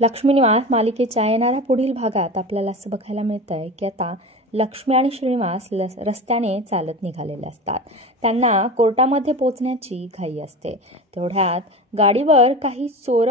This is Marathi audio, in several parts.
लक्ष्मी निवास मालिकेच्या येणाऱ्या पुढील भागात आपल्याला असं बघायला मिळतंय की आता लक्ष्मी आणि श्रीनिवास रस्त्याने चालत निघालेले असतात। त्यांना कोर्टामध्ये पोहोचण्याची घाई असते। तेवढ्यात गाडीवर काही चोर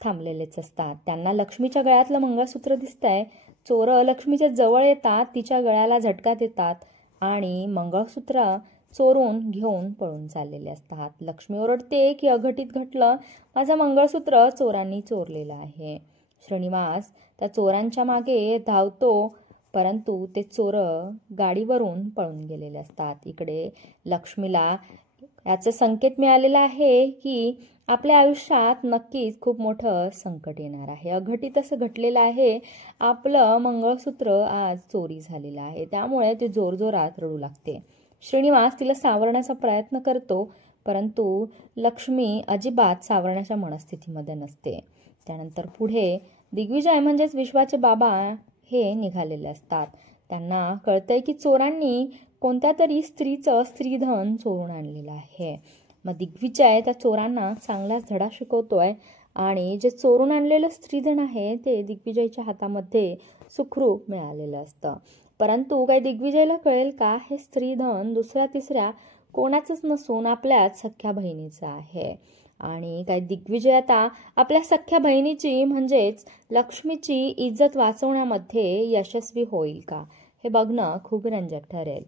थांबलेलेच असतात। त्यांना लक्ष्मीच्या गळ्यातलं मंगळसूत्र दिसतंय। चोर लक्ष्मीच्या जवळ येतात, तिच्या गळ्याला झटका देतात आणि मंगळसूत्र चोरून घेऊन पळून चाललेले असतात। लक्ष्मी ओरडते की अघटित घडलं, माझं मंगळसूत्र चोरांनी चोरलेलं आहे। श्रीनिवास त्या चोरांच्या मागे धावतो, परंतु ते चोर गाडीवरून पळून गेलेले असतात। इकडे लक्ष्मीला याचा संकेत मिळालेला आहे की आपल्या आयुष्यात नक्कीच खूप मोठं संकट येणार आहे। अघटित असं घडलेलं आहे, आपलं मंगळसूत्र आज चोरी झालेलं आहे। त्यामुळे ती जोरजोरात रडू लागते। श्रीनिवास तिला सावरण्याचा प्रयत्न करतो, परंतु लक्ष्मी अजिबात सावरण्याच्या मनस्थितीमध्ये नसते। त्यानंतर पुढे दिग्विजय म्हणजेच विश्वाचे बाबा हे निघालेले असतात। त्यांना कळतंय की चोरांनी कोणत्या तरी स्त्रीचं स्त्रीधन चोरून आणलेलं आहे। मग दिग्विजय त्या चोरांना चांगलाच धडा शिकवतोय आणि जे चोरून आणलेलं स्त्रीधन आहे ते दिग्विजयच्या हातामध्ये सुखरूप मिळालेलं असतं। परंतु काही दिग्विजयला कळेल का, हे स्त्रीधन दुसऱ्या तिसऱ्या कोणाचंच नसून आपल्याच सख्या बहिणीचं आहे। आणि काही दिग्विजय आता आपल्या सख्या बहिणीची म्हणजेच लक्ष्मीची इज्जत वाचवण्यामध्ये यशस्वी होईल का, हे बघणं खूप रंजक ठरेल।